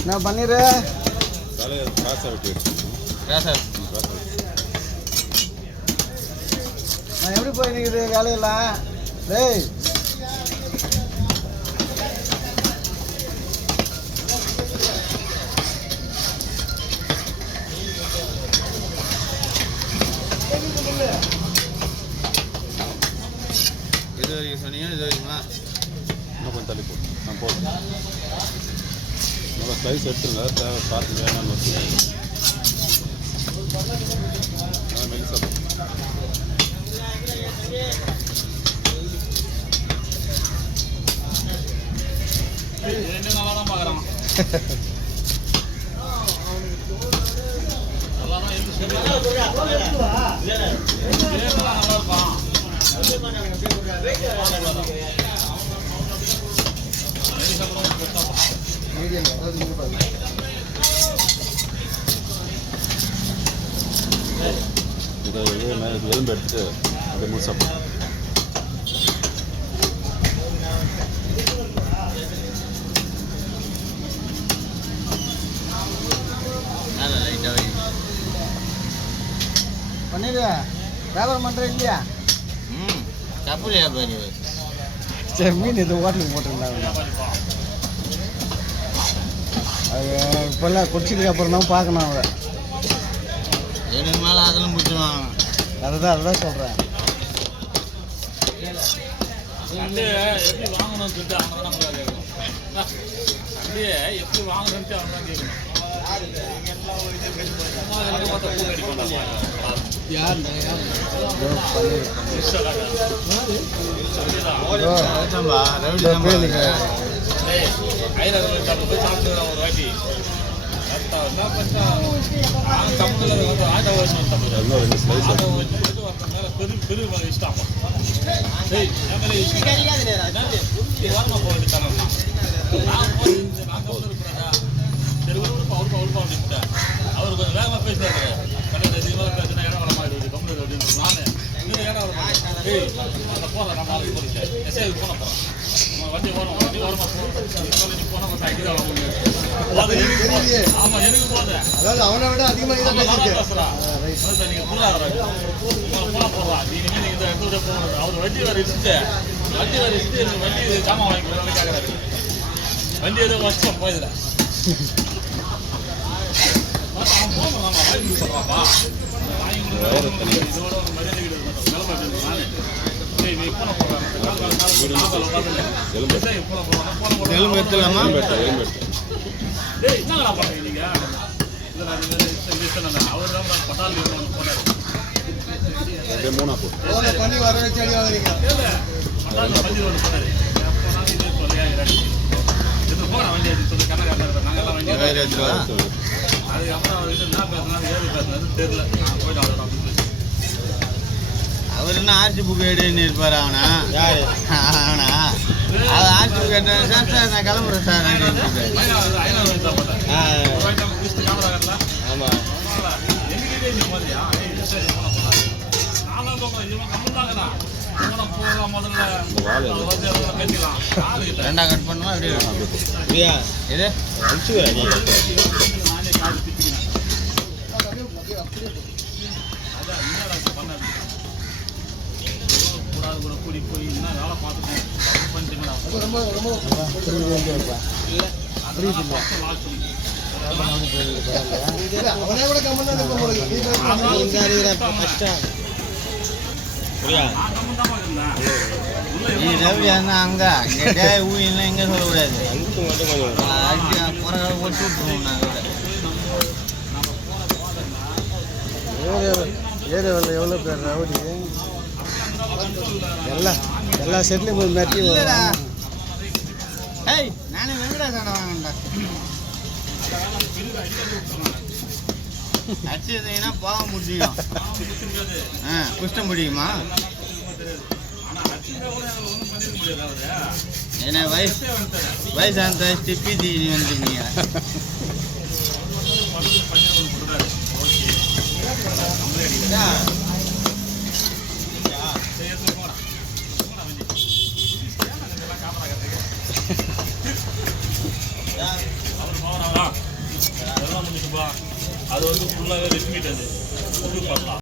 என்ன பண்ணிரு நான் எப்படி போய் நிற்குது வேலையெல்லாம் டேய் இது வரைக்கும் சொன்னீங்க இது வரைக்குமா இன்னும் கொஞ்சம் தள்ளி போடும் நான் போதும் நல்லா ஸ்லைஸ் எடுத்துருங்க தேவை பார்த்து வேணான்னு வச்சுருங்க மெலிசா நல்லா தான் பார்க்குறான் நல்லா இருப்பான் இதை எலும்பு எடுத்துட்டு அப்படியே முழுசா பண்ணிடு வியாபாரம் பண்ணுற இல்லையா தப்பு இல்லையா பாரு சரி மீன் இது ஹோட்டலுக்கு போட்டுருந்தாங்க அது இப்போல்லாம் குடிச்சதுக்கு அப்புறம் தான் பார்க்கணும் அவங்க எனக்கு மேலே அதெல்லாம் முடிச்சுவாங்க அதுதான் சொல்கிறேன் எப்படி வாங்கணும்னு சொல்லிட்டு அவங்க தான் நம்மளா கேட்கணும் அப்படியே எப்படி வாங்கணும்ட்டு அவங்க தான் கேட்கணும் பெரிய இஷ்டம் அவர் கொஞ்சம் வேகமாக பேசினாரு கண்டிப்பாக அதிகமாக பேசினா இடம் வளமாக இருக்குது கம்பெனி அப்படின்னு நான் இன்னும் இடம் வளமாக அந்த போகிறேன் நான் நாளைக்கு போகிறேன் எஸ்ஐ போன போகிறேன் வண்டி ஓரமாக போகிறேன் நீ போனால் சைக்கிள் வாங்க முடியும் ஆமாம் எனக்கு போதேன் அதாவது அவனை விட அதிகமாக பேசுகிறான் நீங்கள் புரியாத போனால் போடுறான் நீங்கள் இந்த இடத்துல போகணும் அவர் வண்டி வேறு இடிச்சுட்டு எனக்கு வண்டி சாமான் வாங்கி கேட்குறாரு வண்டி ஏதோ வச்சோம் போயதில்லை எலும்பு எடுத்துலாமா என்னங்கடா பண்ணுறீங்க நீங்கள் அவர் தான் பட்டாளி போனார் அப்படியே மூணா போடும் பண்ணி வர வச்சு அடி வாங்குறீங்க பட்டாளி பண்ணி ஒன்று போனார் இதே சொல்லியா இது போகிறேன் வண்டி சொல்லி கண்ணக்காரர் நாங்கள்லாம் வண்டி அதுக்கப்புறம் அவர்கிட்ட என்ன பேசுனா ஏது பேசுனது தெரியல நான் போயிட்டு அவர் அப்படின்னு அவர் என்ன ஆர்சி புக் எடுன்னு இருப்பார் அவனா அவனா அவர் ஆர்சி புக் எடுத்து சார் நான் கிளம்புறேன் சார் ஐநூறு தான் போட்டேன் கேமரா கட்டலாம் ஆமாம் எங்ககிட்டே இந்த மாதிரியா சரி போன போனாரு நானும் இவன் கம்மந்தாங்கண்ணா போகலாம் முதல்ல பேசிக்கலாம் ரெண்டா கட் பண்ணுமா அப்படியே இது கூடி போய் என்ன வேலை பார்த்துட்டேன் அங்கே ஊயெல்லாம் எங்கே சொல்லக்கூடாது குறைகளை ஒட்டு விட்டுருவோம் நாங்கள் ஏரியாவில் எவ்வளோ பேர் ரவுடி எல்லா செட்லையும் போய் மிரட்டி ஏய் நானே வெங்கடாசாட வாங்கண்டா அடிச்சதுன்னா போக முடியும் குஷ்டம் முடியுமா ஏன்னா வயசான ஸ்டிப்பி நீ வந்துருக்கீங்க இருக்கும். அது வந்து ஃபுல்லாகவே ரெட் மீட் அது பண்ணலாம்.